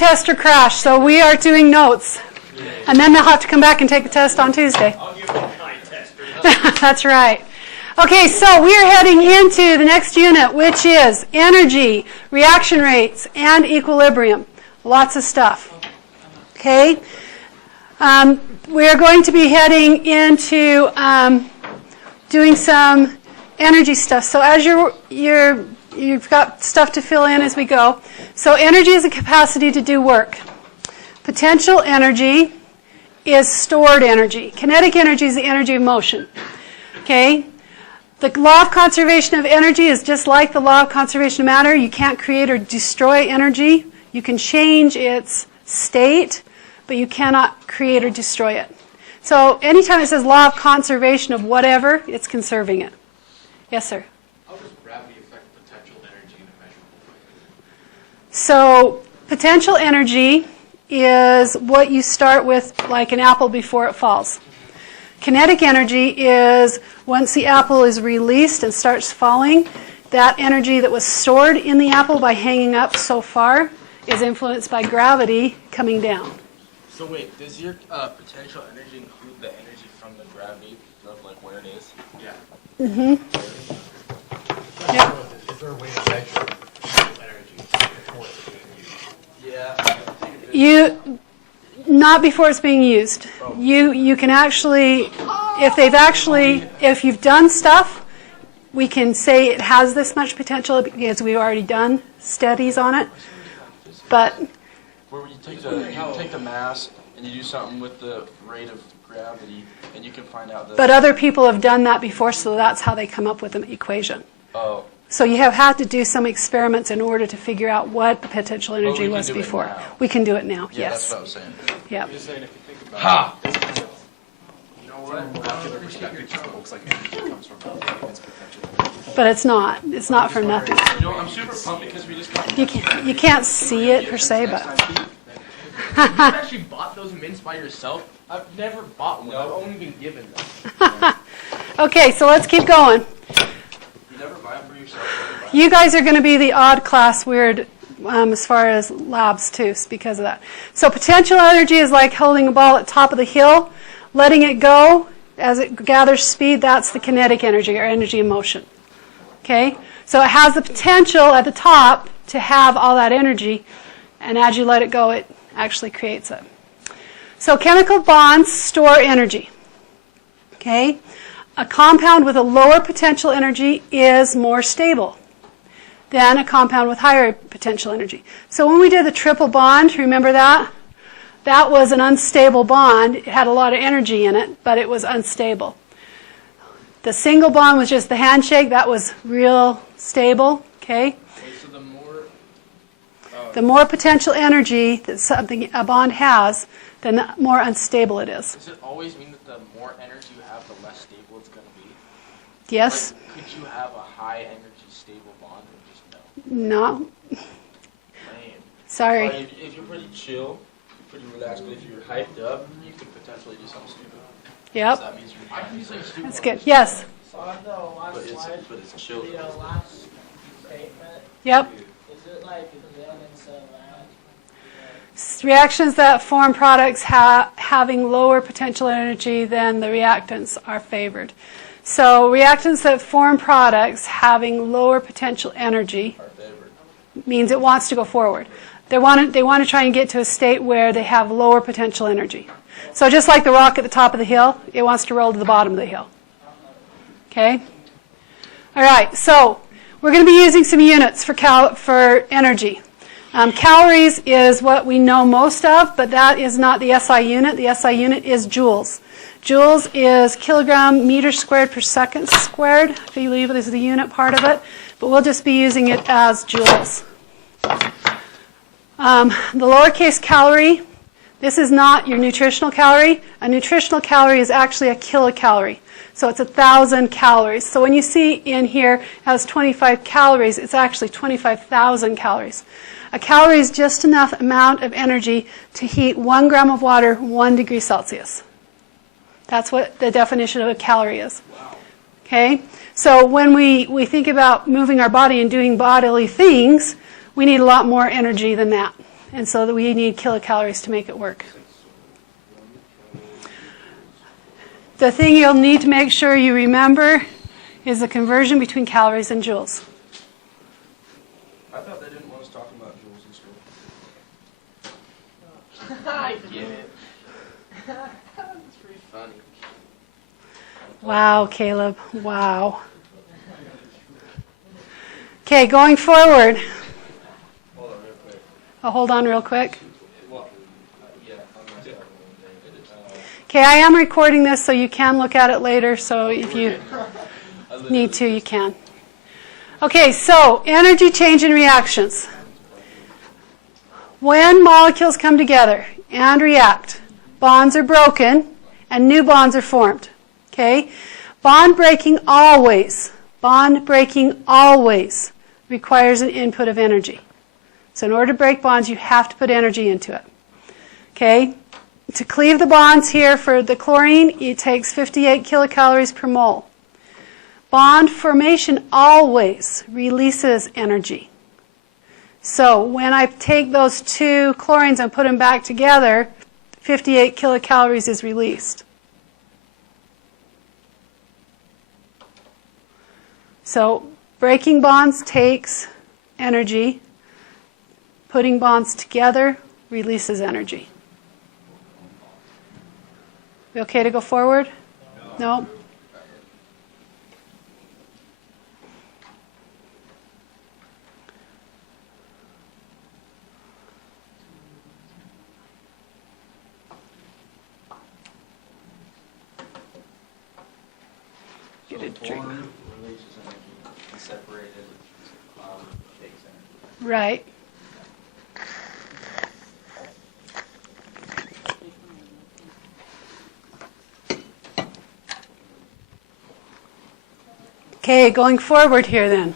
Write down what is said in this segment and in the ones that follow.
test or crash, so we are doing notes. And then they'll have to come back and take the test on Tuesday. I'll give them a kind test. That's right. Okay, so we are heading into the next unit, which is energy, reaction rates, and equilibrium. Lots of stuff. Okay? We are going to be heading into doing some energy stuff. So as you've got stuff to fill in as we go. So energy is the capacity to do work. Potential energy is stored energy. Kinetic energy is the energy of motion. Okay? The law of conservation of energy is just like the law of conservation of matter. You can't create or destroy energy. You can change its state, but you cannot create or destroy it. So anytime it says law of conservation of whatever, it's conserving it. Yes, sir? How does gravity affect potential energy in a measurable way? So potential energy is what you start with, like an apple before it falls. Kinetic energy is once the apple is released and starts falling, that energy that was stored in the apple by hanging up so far is influenced by gravity coming down. So wait, does your potential energy include the energy from the gravity of like where it is? Yeah. Mm-hmm. Yep. Is there a way to measure potential energy before it's being used? Yeah. Not before it's being used. You can actually, if you've done stuff, we can say it has this much potential because we've already done studies on it. But Where you take the mass and you do something with the rate of gravity, and you can find out the. But other people have done that before, so that's how they come up with an equation. Oh. So you have had to do some experiments in order to figure out what the potential we energy can was do it before. now. We can do it now, Yeah, yes. that's what I was saying. Yeah. I'm just saying, if you think about Ha! it, you know what? From a molecular perspective, it just looks like energy comes from nothing. It's potential. But it's not. It's not from nothing. You know, I'm super pumped because we just got. You can't see it per se, but You actually bought those mints by yourself? I've never bought one. I've only been given them. okay. So let's keep going. You never buy them for yourself? You guys are going to be the odd class weird as far as labs too, because of that. So potential energy is like holding a ball at the top of the hill, letting it go as it gathers speed. That's the kinetic energy or energy of motion. Okay? So it has the potential at the top to have all that energy, and as you let it go, it actually creates it. So chemical bonds store energy. Okay? A compound with a lower potential energy is more stable than a compound with higher potential energy. So when we did the triple bond, remember that? That was an unstable bond. It had a lot of energy in it, but it was unstable. The single bond was just the handshake. That was real stable. Okay? So The more potential energy that a bond has, then the more unstable it is. does it always mean that the more energy you have, the less stable it's going to be? Yes? Like, could you have a high energy stable bond or just no? No. Lame. Sorry. If you're pretty chill, pretty relaxed, but if you're hyped up, you could potentially do something stupid. Yep. So that means you're I can say stupid. That's good. Yes? So on the last slide, but it's chill. the last statement, Yep. is it like then instead of that? Reactions that form products having lower potential energy than the reactants are favored. So reactants that form products having lower potential energy means it wants to go forward. They want to try and get to a state where they have lower potential energy. So just like the rock at the top of the hill, it wants to roll to the bottom of the hill. Okay? All right, so we're going to be using some units for energy. Calories is what we know most of, but that is not the SI unit. The SI unit is joules. Joules is kilogram meter squared per second squared. I believe this is the unit part of it, but we'll just be using it as joules. The lowercase calorie, this is not your nutritional calorie. A nutritional calorie is actually a kilocalorie. So it's 1,000 calories. So when you see in here it has 25 calories, it's actually 25,000 calories. A calorie is just enough amount of energy to heat 1 gram of water 1 degree Celsius. That's what the definition of a calorie is. Okay? So when we think about moving our body and doing bodily things, we need a lot more energy than that. and so that we need kilocalories to make it work. The thing you'll need to make sure you remember is the conversion between calories and joules. I thought they didn't want us talking about joules in school. I get it. That's pretty funny. Wow, Caleb. Wow. Okay, going forward. Hold on real quick. I'll hold on real quick. Well, yeah, I'm not talking Okay, I am recording this so you can look at it later, so if you need to, you can. Okay, so energy change and reactions. When molecules come together and react, bonds are broken and new bonds are formed. Okay? Bond breaking always requires an input of energy. So in order to break bonds, you have to put energy into it. Okay? To cleave the bonds here for the chlorine, it takes 58 kilocalories per mole. Bond formation always releases energy. So when I take those two chlorines and put them back together, 58 kilocalories is released. So breaking bonds takes energy. Putting bonds together releases energy. We okay to go forward? No? Get a drink. Formed releases energy, and separated takes energy. Right. Okay, going forward here then.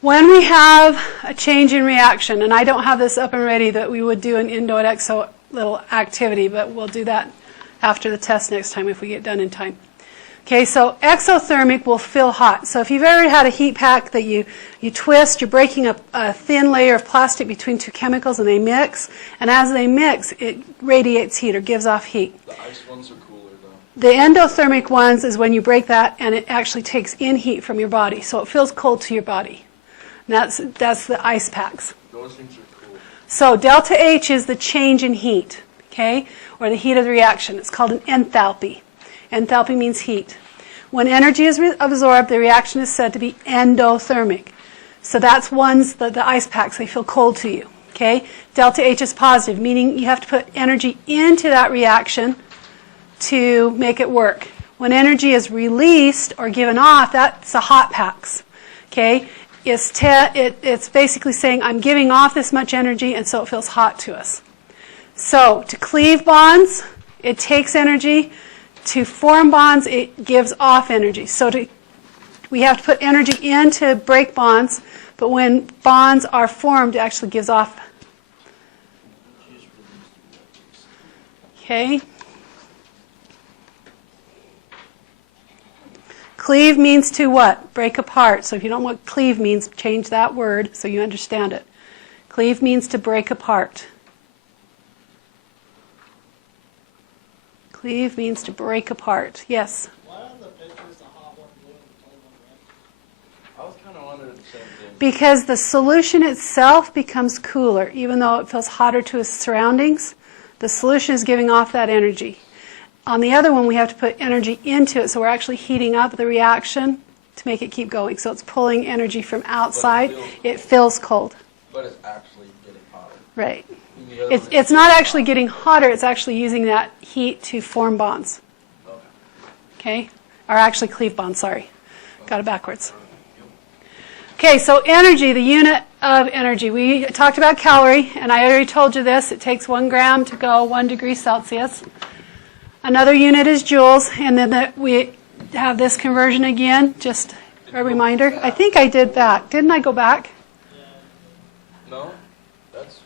When we have a change in reaction, and I don't have this up and ready that we would do an endo and exo little activity, but we'll do that after the test next time if we get done in time. Okay, so exothermic will feel hot. So if you've ever had a heat pack that you twist, you're breaking a thin layer of plastic between two chemicals and they mix, and as they mix, it radiates heat or gives off heat. The ice ones are cooler though. The endothermic ones is when you break that and it actually takes in heat from your body, so it feels cold to your body. And that's the ice packs. Those things are cool. So delta H is the change in heat, okay, or the heat of the reaction. It's called an enthalpy. Enthalpy means heat. When energy is absorbed, the reaction is said to be endothermic. So that's ones, the ice packs, they feel cold to you, okay? Delta H is positive, meaning you have to put energy into that reaction to make it work. When energy is released or given off, that's the hot packs, okay? It's basically saying I'm giving off this much energy and so it feels hot to us. So to cleave bonds, it takes energy. To form bonds, it gives off energy. So we have to put energy in to break bonds, but when bonds are formed, it actually gives off. Okay? Cleave means to what? Break apart. So if you don't know what cleave means, change that word so you understand it. Cleave means to break apart. Cleave means to break apart. Yes? Why are the pictures the hot one blue and the cold one red? I was kind of wondering the same thing. Because the solution itself becomes cooler. Even though it feels hotter to its surroundings, the solution is giving off that energy. On the other one, we have to put energy into it, so we're actually heating up the reaction to make it keep going. So it's pulling energy from outside. It feels cold. But it's actually getting hotter. Right. And the other one It's not actually getting hotter, it's actually using that heat to form bonds. Okay? Or actually cleave bonds, sorry. Got it backwards. Okay, so energy, the unit of energy. We talked about calorie, and I already told you this. It takes 1 gram to go 1 degree Celsius. Another unit is joules, and then we have this conversion again, just a reminder. I think I did that. Didn't I go back? No? That's...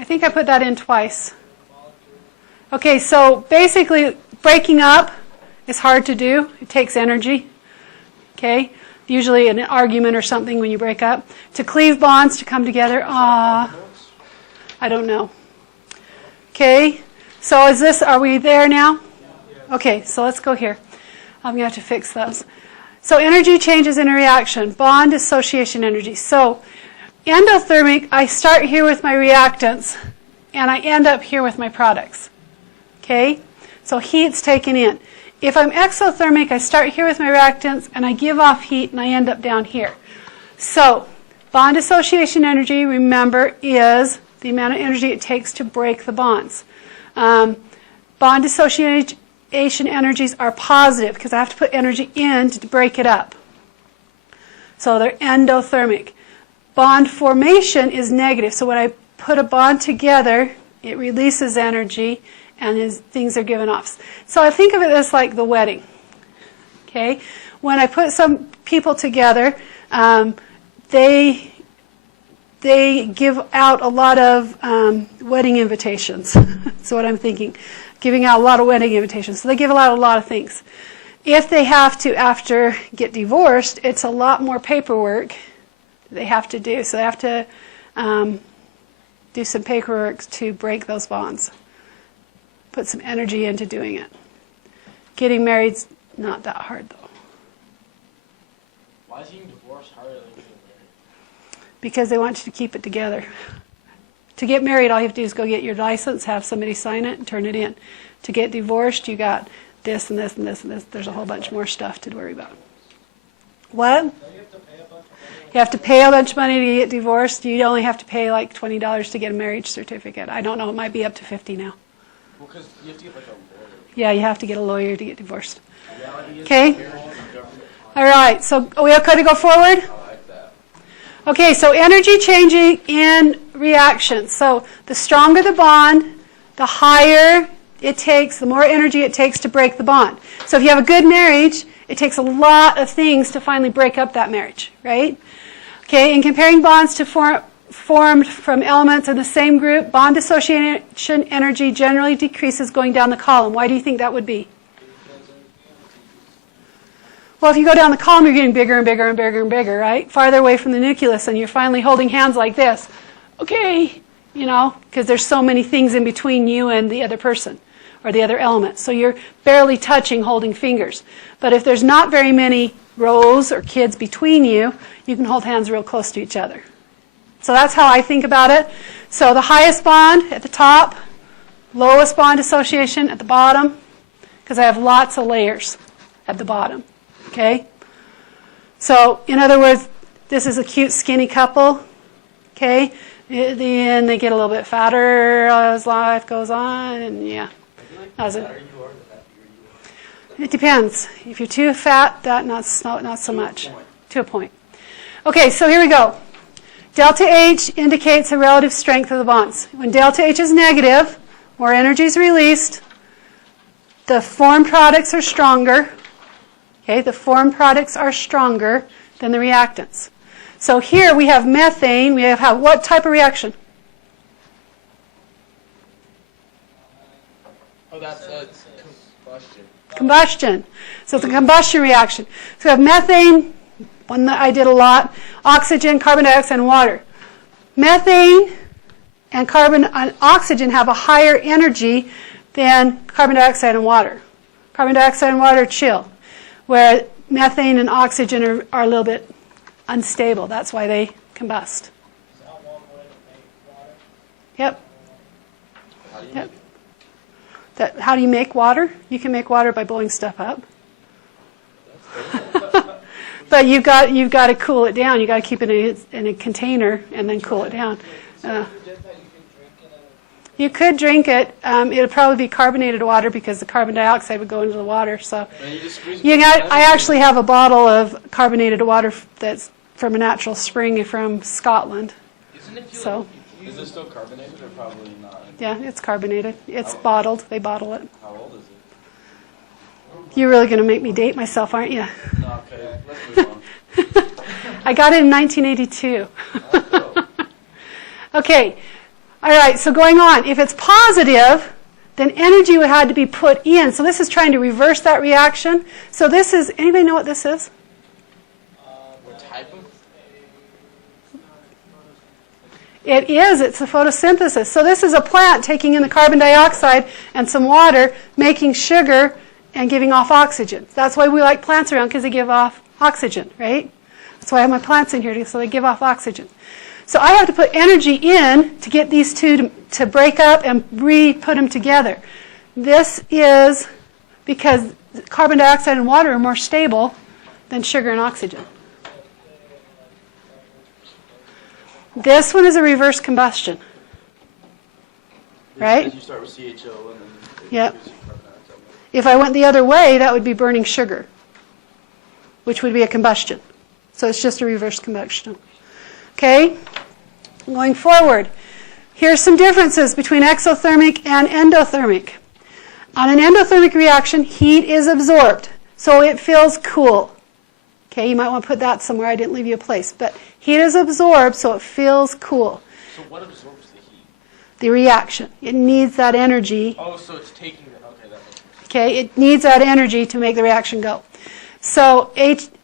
I think I put that in twice. Okay, so basically breaking up is hard to do. It takes energy. Okay? usually an argument or something when you break up. To cleave bonds, to come together. I don't know. Okay, so are we there now? Okay, so let's go here. I'm going to have to fix those. So energy changes in a reaction. Bond dissociation energy. So endothermic, I start here with my reactants, and I end up here with my products. Okay? So heat's taken in. If I'm exothermic, I start here with my reactants, and I give off heat, and I end up down here. So bond dissociation energy, remember, is the amount of energy it takes to break the bonds. Bond dissociation energies are positive because I have to put energy in to break it up. So they're endothermic. Bond formation is negative. So when I put a bond together, it releases energy and things are given off. So I think of it as like the wedding. Okay? When I put some people together, they give out a lot of wedding invitations. That's what I'm thinking. Giving out a lot of wedding invitations. So they give out a lot of things. If they have to, after get divorced, it's a lot more paperwork they have to do. So they have to do some paperwork to break those bonds. Put some energy into doing it. Getting married's not that hard, though. Why is getting divorced harder than getting married? Because they want you to keep it together. To get married, all you have to do is go get your license, have somebody sign it, and turn it in. To get divorced, you got this and this and this and this. There's a whole bunch more stuff to worry about. What? You have to pay a bunch of money to get divorced. You only have to pay like $20 to get a marriage certificate. I don't know. It might be up to $50 now. Well, because you have to get like a lawyer. Yeah, you have to get a lawyer to get divorced. Okay? All right. So are we okay to go forward? Okay, so energy changing in reactions. So the stronger the bond, the higher it takes, the more energy it takes to break the bond. So if you have a good marriage, it takes a lot of things to finally break up that marriage, right? Okay, in comparing bonds to formed from elements in the same group, bond dissociation energy generally decreases going down the column. Why do you think that would be? Well, if you go down the column, you're getting bigger and bigger and bigger and bigger, right? Farther away from the nucleus, and you're finally holding hands like this. Okay, because there's so many things in between you and the other person or the other element. So you're barely touching, holding fingers. But if there's not very many rows or kids between you, you can hold hands real close to each other. So that's how I think about it. So the highest bond at the top, lowest bond association at the bottom, because I have lots of layers at the bottom. Okay? So, in other words, this is a cute, skinny couple. Okay? At the end, they get a little bit fatter as life goes on, and yeah. It depends. If you're too fat, not so much. To a point. Okay, so here we go. Delta H indicates the relative strength of the bonds. When delta H is negative, more energy is released. The formed products are stronger. Okay, the formed products are stronger than the reactants. So here we have methane. We have what type of reaction? Oh, that's combustion. Combustion. So it's a combustion reaction. So we have methane, one that I did a lot, oxygen, carbon dioxide, and water. Methane and oxygen have a higher energy than carbon dioxide and water. Carbon dioxide and water are chill, where methane and oxygen are a little bit unstable. That's why they combust. Is that one way to make water? Yep. Yep. How do you make water? You can make water by blowing stuff up. But you've got to cool it down. You've got to keep it in a container and then cool it down. You could drink it. It'll probably be carbonated water because the carbon dioxide would go into the water. So, I actually have a bottle of carbonated water that's from a natural spring from Scotland. So, Is it still carbonated or probably not? yeah, it's carbonated. It's bottled. They bottle it. How old is it? You're really going to make me date myself, aren't you? No, okay, let's move on. I got it in 1982. Okay. All right, so going on. If it's positive, then energy would have to be put in. So this is trying to reverse that reaction. So this is, anybody know what this is? It is. It's the photosynthesis. So this is a plant taking in the carbon dioxide and some water, making sugar, and giving off oxygen. That's why we like plants around, because they give off oxygen, right? That's why I have my plants in here, so they give off oxygen. So I have to put energy in to get these two to break up and re-put them together. This is because carbon dioxide and water are more stable than sugar and oxygen. This one is a reverse combustion. Right? You start with CHO and then Yep. If I went the other way, that would be burning sugar, which would be a combustion. So it's just a reverse combustion. Okay? Going forward, here's some differences between exothermic and endothermic. On an endothermic reaction, heat is absorbed, so it feels cool. Okay, you might want to put that somewhere. I didn't leave you a place. But heat is absorbed, so it feels cool. So what absorbs the heat? The reaction. It needs that energy. Oh, so it's taking the, okay, that makes sense. Okay, it needs that energy to make the reaction go. So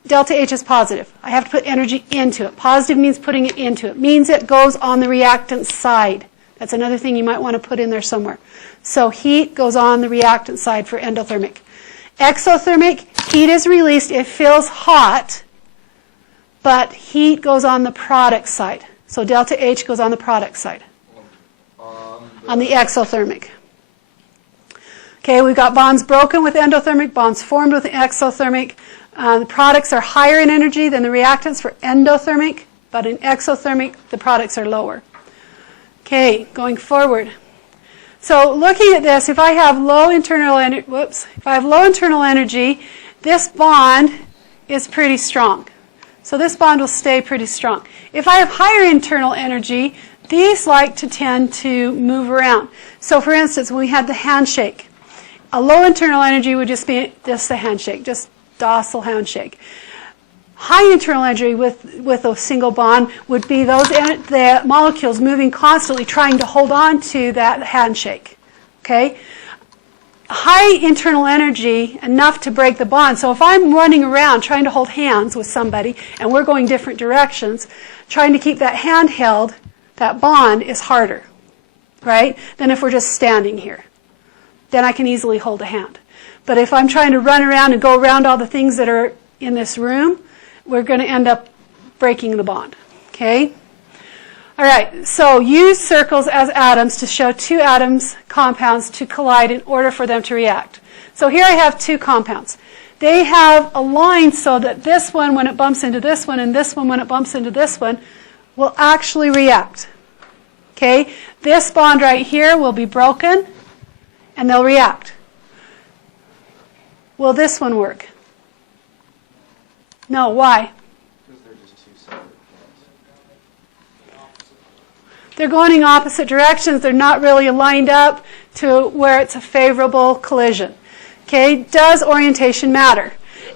delta H is positive. I have to put energy into it. Positive means putting it into it. Means it goes on the reactant side. That's another thing you might want to put in there somewhere. So heat goes on the reactant side for endothermic. Exothermic, heat is released. It feels hot, but heat goes on the product side. So delta H goes on the product side, on the exothermic. Okay, we've got bonds broken with endothermic, bonds formed with exothermic. The products are higher in energy than the reactants for endothermic, but in exothermic, the products are lower. Okay, going forward. So looking at this, if I have low internal energy, this bond is pretty strong. So this bond will stay pretty strong. If I have higher internal energy, these like to tend to move around. So for instance, when we had the handshake, a low internal energy would just be just a handshake, just docile handshake. High internal energy with a single bond would be the molecules moving constantly, trying to hold on to that handshake. Okay? High internal energy, enough to break the bond. So if I'm running around trying to hold hands with somebody, and we're going different directions, trying to keep that hand held, that bond is harder, right, than if we're just standing here. Then I can easily hold a hand. But if I'm trying to run around and go around all the things that are in this room, we're going to end up breaking the bond. Okay? All right, so use circles as atoms to show two atoms, compounds, to collide in order for them to react. So here I have two compounds. They have a line so that this one, when it bumps into this one, and this one, when it bumps into this one, will actually react. Okay? This bond right here will be broken, and they'll react. Will this one work? No, why? Because they're just two separate things. They're going in opposite directions. They're not really lined up to where it's a favorable collision. Okay, does orientation matter?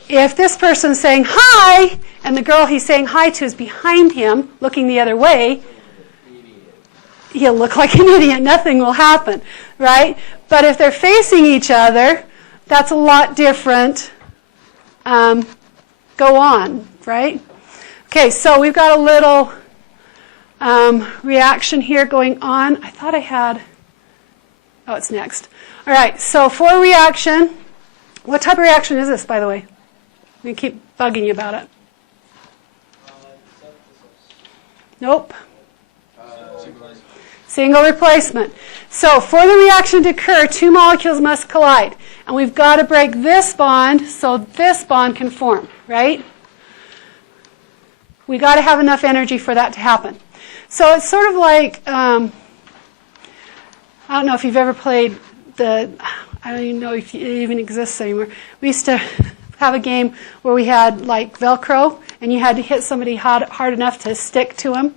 If this person's saying hi, and the girl he's saying hi to is behind him, looking the other way, he'll look like an idiot. Nothing will happen, right? But if they're facing each other, that's a lot different. Go on, right? Okay, so we've got a little reaction here going on. I thought I had, oh, it's next. All right, so for reaction, what type of reaction is this, by the way? I'm going to keep bugging you about it. Nope. Single replacement. So for the reaction to occur, two molecules must collide. And we've got to break this bond so this bond can form, right? We've got to have enough energy for that to happen. So it's sort of like, I don't know if you've ever played I don't even know if it even exists anymore. We used to have a game where we had like Velcro, and you had to hit somebody hard enough to stick to them.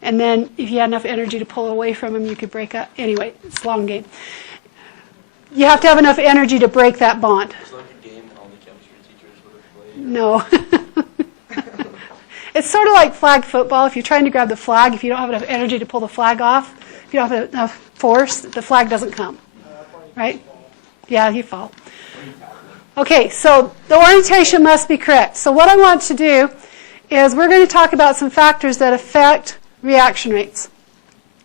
And then if you had enough energy to pull away from them, you could break up. Anyway, it's a long game. You have to have enough energy to break that bond. It's like a game only chemistry teachers would have played. No. It's sort of like flag football. If you're trying to grab the flag, if you don't have enough energy to pull the flag off, if you don't have enough force, the flag doesn't come. Right? Yeah, you fall. Okay, so the orientation must be correct. So what I want to do is we're going to talk about some factors that affect reaction rates.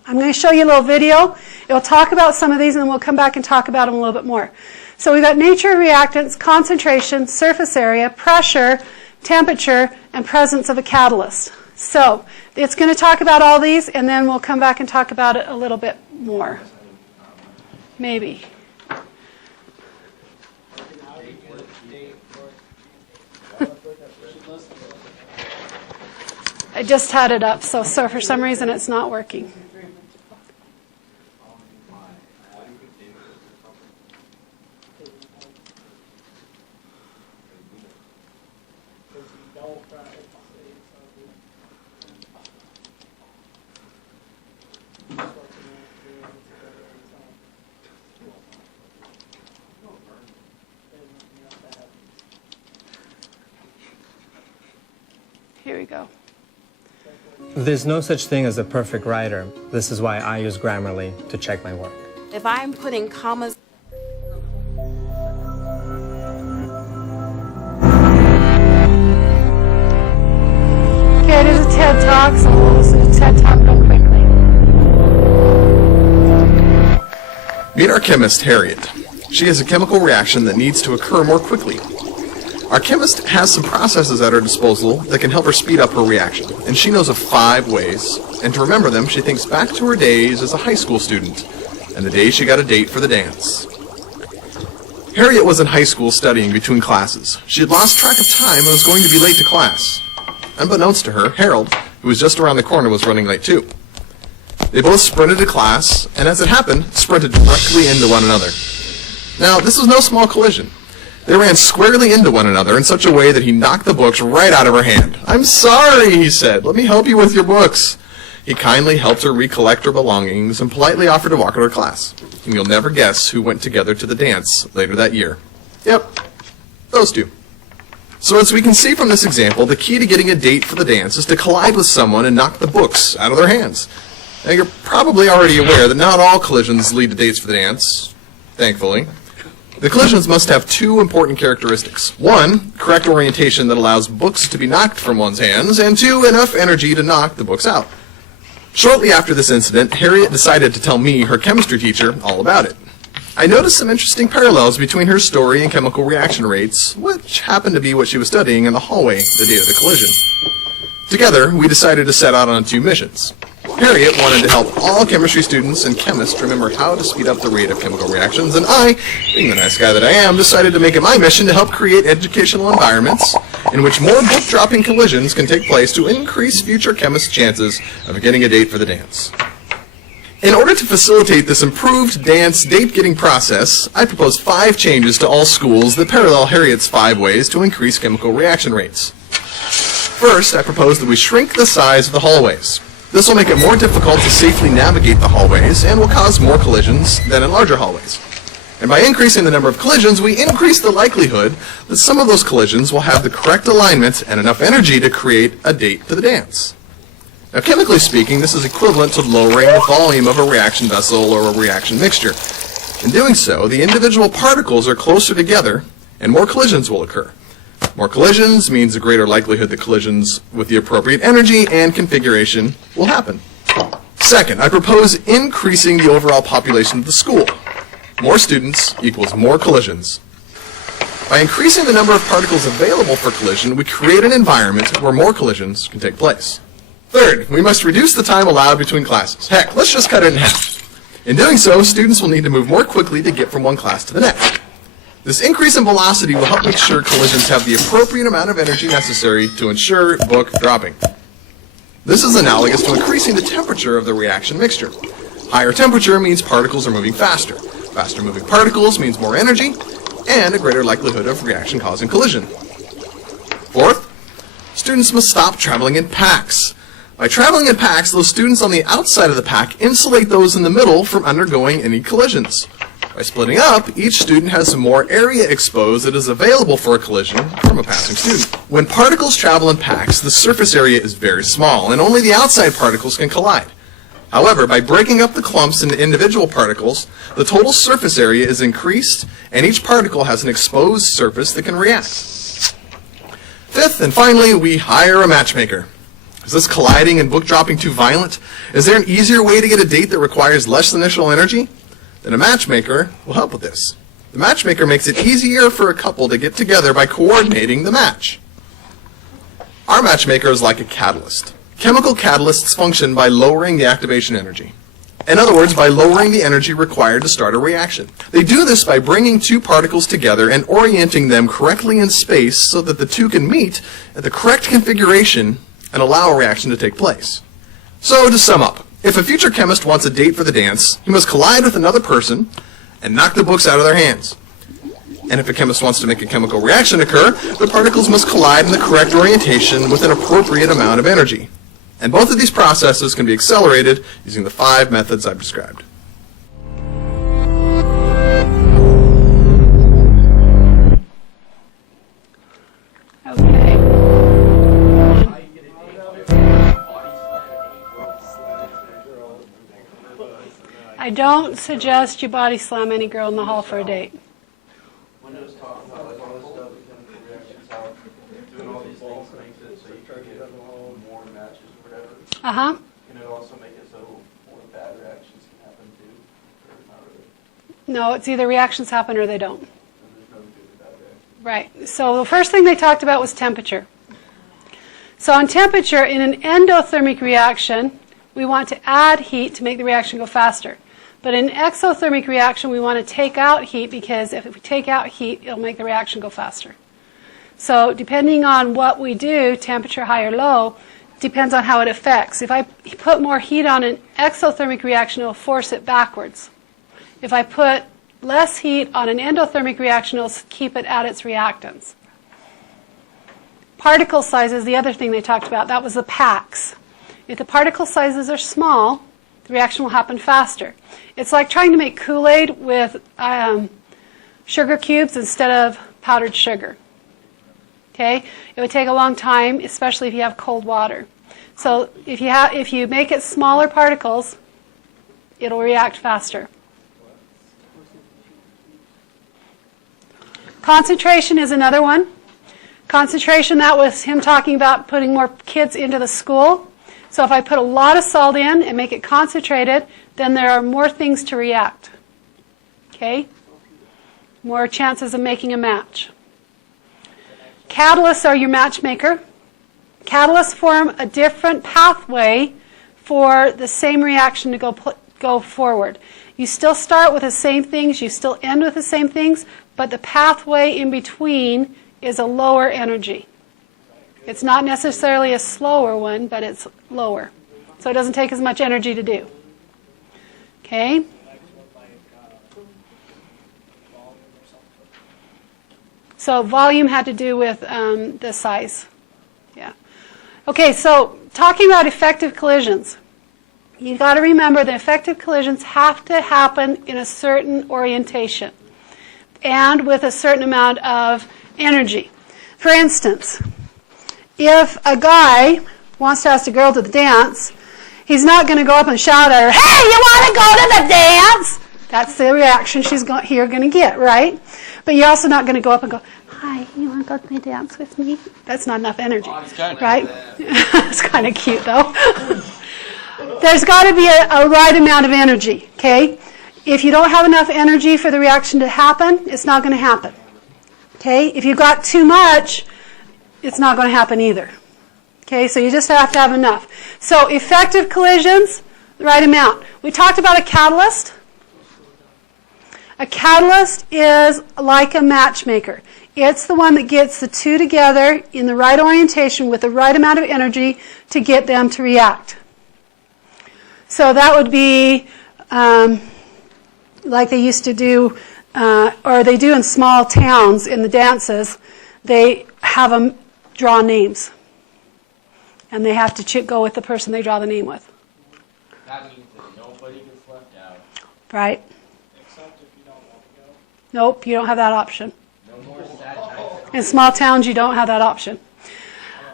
I'm going to show you a little video. It'll talk about some of these, and then we'll come back and talk about them a little bit more. So we've got nature of reactants, concentration, surface area, pressure, temperature, and presence of a catalyst. So it's going to talk about all these, and then we'll come back and talk about it a little bit more. Maybe. I just had it up, so for some reason it's not working. Here we go. There's no such thing as a perfect writer. This is why I use Grammarly to check my work. If I'm putting commas, Okay, it is a TED Talk, so we'll listen to TED Talk real quickly. Meet our chemist, Harriet. She has a chemical reaction that needs to occur more quickly. Our chemist has some processes at her disposal that can help her speed up her reaction, and she knows of 5 ways. And to remember them, she thinks back to her days as a high school student, and the day she got a date for the dance. Harriet was in high school studying between classes. She had lost track of time and was going to be late to class. Unbeknownst to her, Harold, who was just around the corner, was running late too. They both sprinted to class, and as it happened, sprinted directly into one another. Now, this was no small collision. They ran squarely into one another in such a way that he knocked the books right out of her hand. "I'm sorry," he said. "Let me help you with your books." He kindly helped her recollect her belongings and politely offered to walk her to class. And you'll never guess who went together to the dance later that year. Yep, those two. So as we can see from this example, the key to getting a date for the dance is to collide with someone and knock the books out of their hands. Now, you're probably already aware that not all collisions lead to dates for the dance, thankfully. The collisions must have 2 important characteristics. 1, correct orientation that allows books to be knocked from one's hands, and 2, enough energy to knock the books out. Shortly after this incident, Harriet decided to tell me, her chemistry teacher, all about it. I noticed some interesting parallels between her story and chemical reaction rates, which happened to be what she was studying in the hallway the day of the collision. Together, we decided to set out on 2 missions. Harriet wanted to help all chemistry students and chemists remember how to speed up the rate of chemical reactions, and I, being the nice guy that I am, decided to make it my mission to help create educational environments in which more book-dropping collisions can take place to increase future chemists' chances of getting a date for the dance. In order to facilitate this improved dance date-getting process, I proposed 5 changes to all schools that parallel Harriet's 5 ways to increase chemical reaction rates. First, I proposed that we shrink the size of the hallways. This will make it more difficult to safely navigate the hallways and will cause more collisions than in larger hallways. And by increasing the number of collisions, we increase the likelihood that some of those collisions will have the correct alignment and enough energy to create a date for the dance. Now, chemically speaking, this is equivalent to lowering the volume of a reaction vessel or a reaction mixture. In doing so, the individual particles are closer together and more collisions will occur. More collisions means a greater likelihood that collisions with the appropriate energy and configuration will happen. Second, I propose increasing the overall population of the school. More students equals more collisions. By increasing the number of particles available for collision, we create an environment where more collisions can take place. Third, we must reduce the time allowed between classes. Heck, let's just cut it in half. In doing so, students will need to move more quickly to get from one class to the next. This increase in velocity will help make sure collisions have the appropriate amount of energy necessary to ensure book dropping. This is analogous to increasing the temperature of the reaction mixture. Higher temperature means particles are moving faster. Faster moving particles means more energy and a greater likelihood of reaction causing collision. Fourth, students must stop traveling in packs. By traveling in packs, those students on the outside of the pack insulate those in the middle from undergoing any collisions. By splitting up, each student has more area exposed that is available for a collision from a passing student. When particles travel in packs, the surface area is very small, and only the outside particles can collide. However, by breaking up the clumps into individual particles, the total surface area is increased, and each particle has an exposed surface that can react. Fifth, and finally, we hire a matchmaker. Is this colliding and book dropping too violent? Is there an easier way to get a date that requires less initial energy? Then a matchmaker will help with this. The matchmaker makes it easier for a couple to get together by coordinating the match. Our matchmaker is like a catalyst. Chemical catalysts function by lowering the activation energy. In other words, by lowering the energy required to start a reaction. They do this by bringing two particles together and orienting them correctly in space so that the two can meet at the correct configuration and allow a reaction to take place. So, to sum up, if a future chemist wants a date for the dance, he must collide with another person and knock the books out of their hands. And if a chemist wants to make a chemical reaction occur, the particles must collide in the correct orientation with an appropriate amount of energy. And both of these processes can be accelerated using the 5 methods I've described. Okay. I don't suggest you body slam any girl in the hall for a date. When it was talking about like all this stuff, the chemical reactions, how doing all these things makes it so you can get more matches or whatever. Uh-huh. Can it also make it so more bad reactions can happen too? Or not really? No, it's either reactions happen or they don't. And there's nothing to do with bad reactions. Right. So the first thing they talked about was temperature. So on temperature, in an endothermic reaction, we want to add heat to make the reaction go faster. But in an exothermic reaction, we want to take out heat because if we take out heat, it'll make the reaction go faster. So depending on what we do, temperature high or low, depends on how it affects. If I put more heat on an exothermic reaction, it'll force it backwards. If I put less heat on an endothermic reaction, it'll keep it at its reactants. Particle size is the other thing they talked about. That was the packs. If the particle sizes are small, the reaction will happen faster. It's like trying to make Kool-Aid with sugar cubes instead of powdered sugar. Okay? It would take a long time, especially if you have cold water. So if you make it smaller particles, it'll react faster. Concentration is another one. Concentration, that was him talking about putting more kids into the school. So if I put a lot of salt in and make it concentrated, then there are more things to react. Okay? More chances of making a match. Catalysts are your matchmaker. Catalysts form a different pathway for the same reaction to go forward. You still start with the same things, you still end with the same things, but the pathway in between is a lower energy. It's not necessarily a slower one, but it's lower. So it doesn't take as much energy to do. Okay? So volume had to do with the size. Yeah. Okay, so talking about effective collisions. You've got to remember that effective collisions have to happen in a certain orientation and with a certain amount of energy. For instance, if a guy wants to ask a girl to the dance, he's not going to go up and shout at her, "Hey, you want to go to the dance?" That's the reaction she's going to get, right? But you're also not going to go up and go, "Hi, you want to go to the dance with me?" That's not enough energy, right? It's kind of cute, though. There's got to be a right amount of energy, okay? If you don't have enough energy for the reaction to happen, it's not going to happen. Okay? If you've got too much, it's not going to happen either. Okay? So you just have to have enough. So effective collisions, the right amount. We talked about a catalyst. A catalyst is like a matchmaker. It's the one that gets the two together in the right orientation with the right amount of energy to get them to react. So that would be like they used to do, or they do in small towns in the dances. They have them draw names. And they have to go with the person they draw the name with. That means that nobody gets left out. Right? Except if you don't want to go. Nope, you don't have that option. No more sad nights. In small towns, you don't have that option.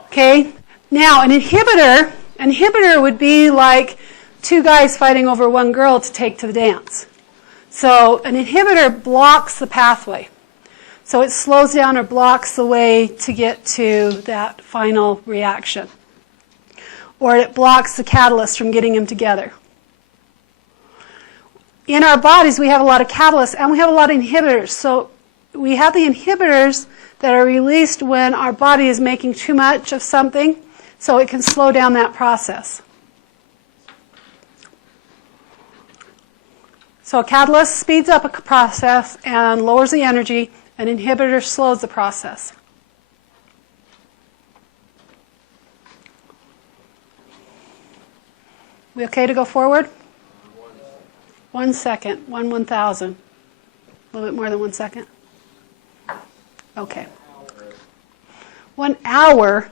Okay? Now, an inhibitor would be like two guys fighting over one girl to take to the dance. So an inhibitor blocks the pathway. So it slows down or blocks the way to get to that final reaction. or it blocks the catalyst from getting them together. In our bodies, we have a lot of catalysts and we have a lot of inhibitors. So we have the inhibitors that are released when our body is making too much of something, so it can slow down that process. So a catalyst speeds up a process and lowers the energy. An inhibitor slows the process. We okay to go forward? 1 second. 1/1000. A little bit more than 1 second. Okay. 1 hour.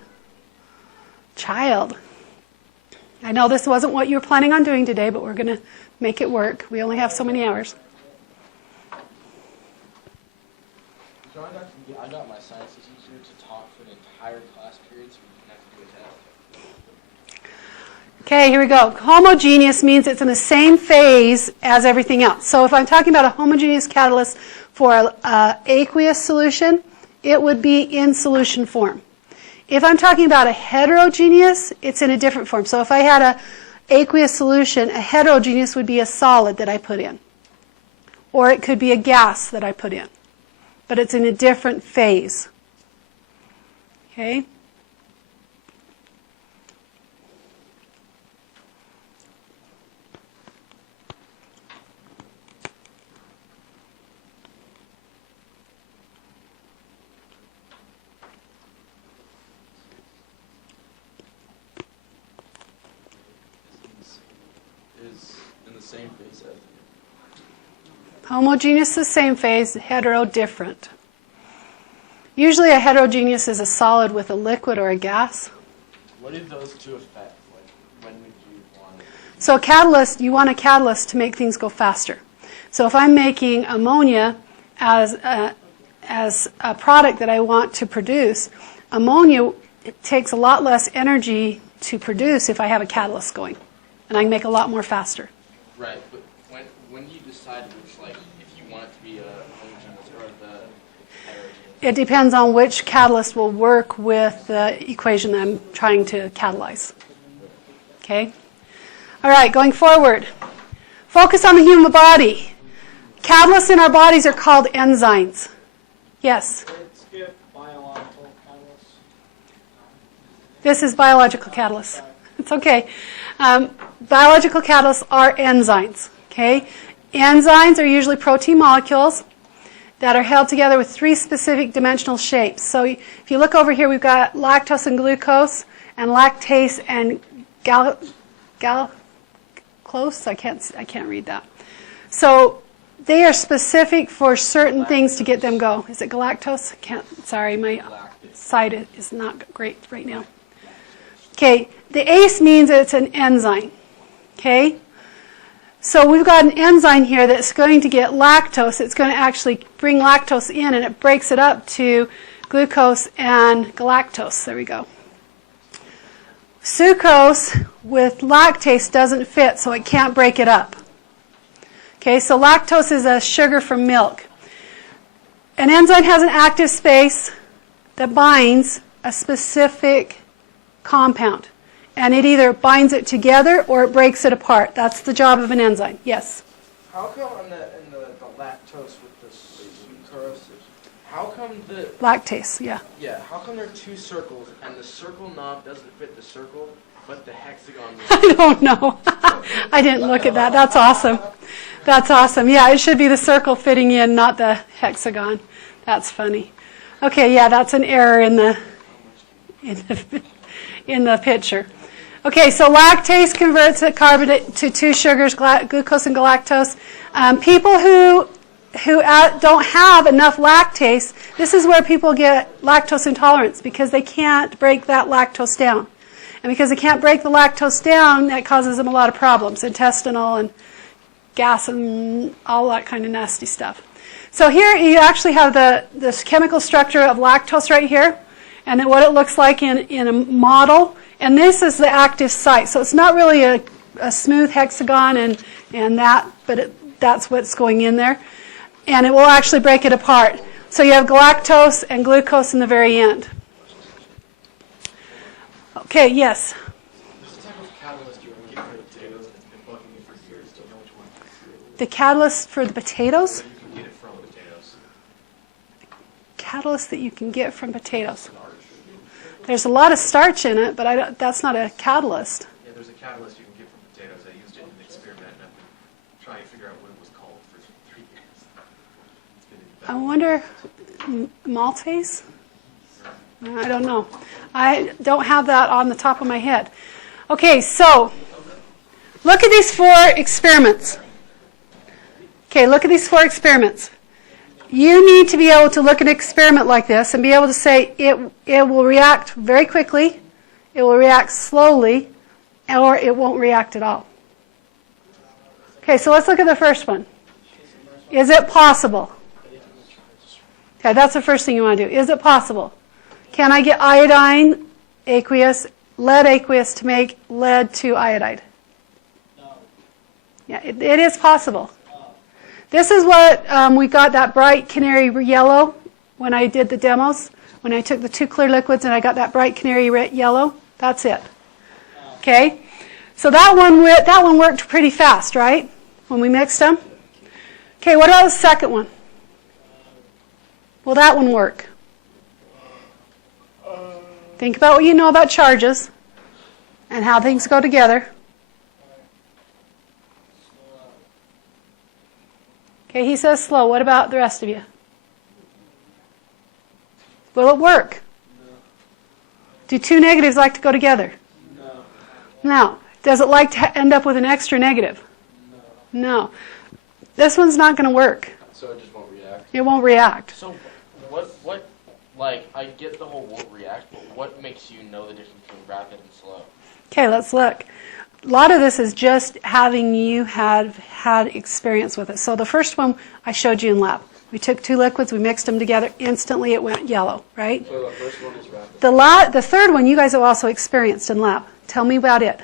Child. I know this wasn't what you were planning on doing today, but we're going to make it work. We only have so many hours. John, I got my science teacher to talk for the entire class period so we didn't have to do a test. Okay, here we go. Homogeneous means it's in the same phase as everything else. So if I'm talking about a homogeneous catalyst for an aqueous solution, it would be in solution form. If I'm talking about a heterogeneous, it's in a different form. So if I had a aqueous solution, a heterogeneous would be a solid that I put in. Or it could be a gas that I put in. But it's in a different phase. Okay? Is in the same phase as. Homogeneous, the same phase, hetero, different. Usually a heterogeneous is a solid with a liquid or a gas. What did those two affect? Like, when would you want it? So a catalyst, you want a catalyst to make things go faster. So if I'm making ammonia as a product that I want to produce, ammonia, it takes a lot less energy to produce if I have a catalyst going. And I can make a lot more faster. Right, but when do you decide which, like, if you want it to be a homogeneous or the heterogeneous? It depends on which catalyst will work with the equation that I'm trying to catalyze. Okay? All right, going forward. Focus on the human body. Catalysts in our bodies are called enzymes. Yes? Skip biological catalysts. This is biological catalysts. It's okay. Biological catalysts are enzymes. Okay? Enzymes are usually protein molecules that are held together with 3 specific dimensional shapes. So if you look over here, we've got lactose and glucose, and lactase and close. I can't read that. So they are specific for certain things to get them go. Is it galactose? Sorry, my site is not great right now. Okay, the ACE means it's an enzyme. Okay? So we've got an enzyme here that's going to get lactose. It's going to actually bring lactose in, and it breaks it up to glucose and galactose. There we go. Sucrose with lactase doesn't fit, so it can't break it up. Okay, so lactose is a sugar from milk. An enzyme has an active space that binds a specific compound. And it either binds it together or it breaks it apart. That's the job of an enzyme. Yes? How come in the lactose with the sucrose, how come the... Lactase, yeah. Yeah, how come there are 2 circles and the circle knob doesn't fit the circle, but the hexagon... I don't know. I didn't look at that. That's awesome. That's awesome. Yeah, it should be the circle fitting in, not the hexagon. That's funny. Okay, yeah, that's an error in the picture. Okay, so lactase converts a carbonate to 2 sugars, glucose and galactose. People who don't have enough lactase, this is where people get lactose intolerance because they can't break that lactose down. And because they can't break the lactose down, that causes them a lot of problems, intestinal and gas and all that kind of nasty stuff. So here you actually have this chemical structure of lactose right here, and then what it looks like in a model. And this is the active site. So it's not really a smooth hexagon and that, but that's what's going in there. And it will actually break it apart. So you have galactose and glucose in the very end. Okay, yes? catalyst you can get for the potatoes, and it's been bugging me for years. Don't know which one. The catalyst for the potatoes? You can get it from potatoes. Catalyst that you can get from potatoes. There's a lot of starch in it, but that's not a catalyst. Yeah, there's a catalyst you can get from potatoes. I used it in an experiment, and I've been trying to figure out what it was called for 3 years. It's been I wonder, maltase? I don't know. I don't have that on the top of my head. Okay, so look at these 4 experiments. Okay, look at these 4 experiments. You need to be able to look at an experiment like this and be able to say it will react very quickly, it will react slowly, or it won't react at all. Okay, so let's look at the first one. Is it possible? Okay, that's the first thing you want to do. Is it possible? Can I get iodine, aqueous, lead aqueous to make lead to iodide? No. Yeah, it is possible. This is what we got that bright canary yellow when I did the demos. When I took the 2 clear liquids and I got that bright canary yellow. That's it. Okay? So that one worked pretty fast, right? When we mixed them. Okay, what about the second one? Will that one work? Think about what you know about charges and how things go together. Okay, he says slow. What about the rest of you? Will it work? Do 2 negatives like to go together? No. Does it like to end up with an extra negative? No. This one's not going to work. So it just won't react. It won't react. So what, like, I get the whole won't react, but what makes you know the difference between rapid and slow? Okay, let's look. A lot of this is just having you have had experience with it. So the first one I showed you in lab. We took 2 liquids, we mixed them together, instantly it went yellow, right? So the first one is rapid. The third one you guys have also experienced in lab. Tell me about it.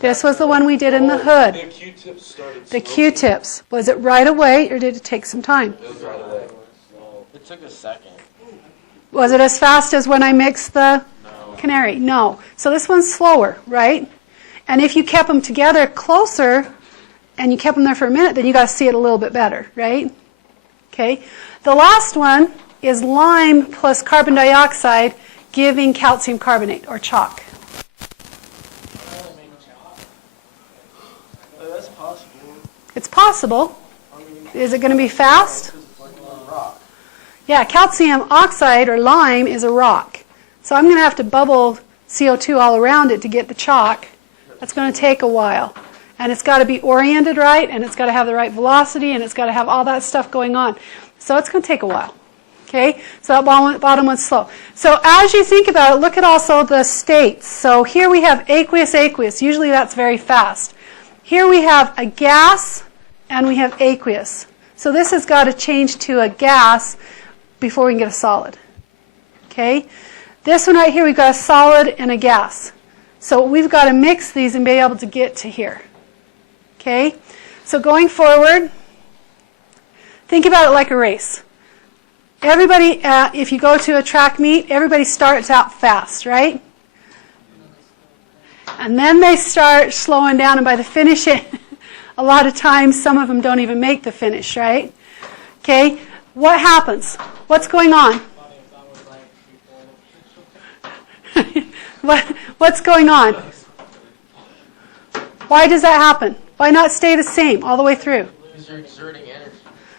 This was the one we did in the hood. The Q-tips started The smoking. Q-tips. Was it right away or did it take some time? It was right away. It took a second. Was it as fast as when I mixed the canary? No. So this one's slower, right? And if you kept them together closer and you kept them there for a minute, then you got to see it a little bit better, right? Okay. The last one is lime plus carbon dioxide giving calcium carbonate or chalk. That's possible. It's possible. Is it going to be fast? Yeah, calcium oxide or lime is a rock. So I'm going to have to bubble CO2 all around it to get the chalk. That's going to take a while. And it's got to be oriented right, and it's got to have the right velocity, and it's got to have all that stuff going on. So it's going to take a while. Okay? So that bottom one's slow. So as you think about it, look at also the states. So here we have aqueous, aqueous. Usually that's very fast. Here we have a gas, and we have aqueous. So this has got to change to a gas before we can get a solid. Okay? This one right here, we've got a solid and a gas. So we've got to mix these and be able to get to here. Okay? So going forward, think about it like a race. Everybody, if you go to a track meet, everybody starts out fast, right? And then they start slowing down, and by the finish, a lot of times some of them don't even make the finish, right? Okay? What happens? What's going on? What's going on? Why does that happen? Why not stay the same all the way through? Because you're exerting energy.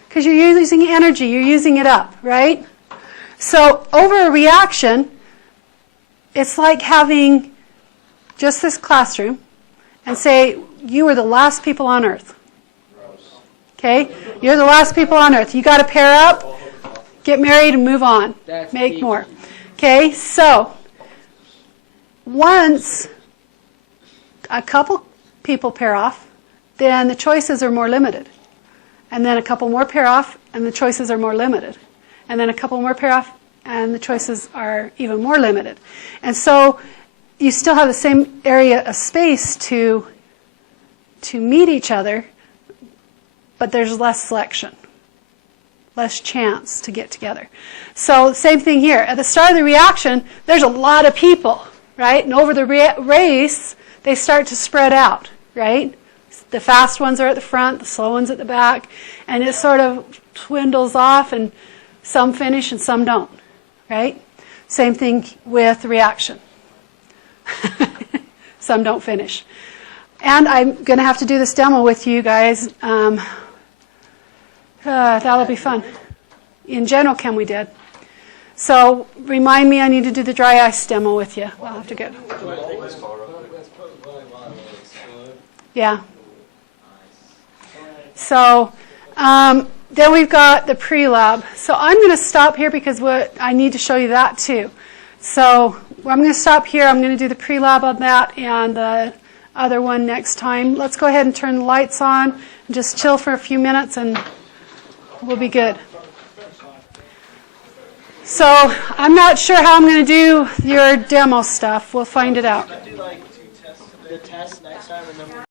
Because you're using energy, you're using it up, right? So over a reaction, it's like having just this classroom and say, you are the last people on earth. Okay? You're the last people on earth. You got to pair up, get married, and move on. Make more. Okay? So once a couple people pair off, then the choices are more limited. And then a couple more pair off, and the choices are more limited. And then a couple more pair off, and the choices are even more limited. And so you still have the same area of space to meet each other, but there's less selection, less chance to get together. So same thing here. At the start of the reaction, there's a lot of people, right? And over the race, they start to spread out, right? The fast ones are at the front, the slow ones at the back, and it sort of dwindles off, and some finish and some don't, right? Same thing with reaction. Some don't finish. And I'm going to have to do this demo with you guys. That'll be fun. In General Chem we did. So remind me I need to do the dry ice demo with you. I'll have to get. Yeah. So then we've got the pre-lab. So I'm going to stop here because I need to show you that too. So I'm going to stop here. I'm going to do the pre-lab on that and the other one next time. Let's go ahead and turn the lights on and just chill for a few minutes and we'll be good. So I'm not sure how I'm going to do your demo stuff. We'll find it out. Do like 2 tests, the test next time, and then we're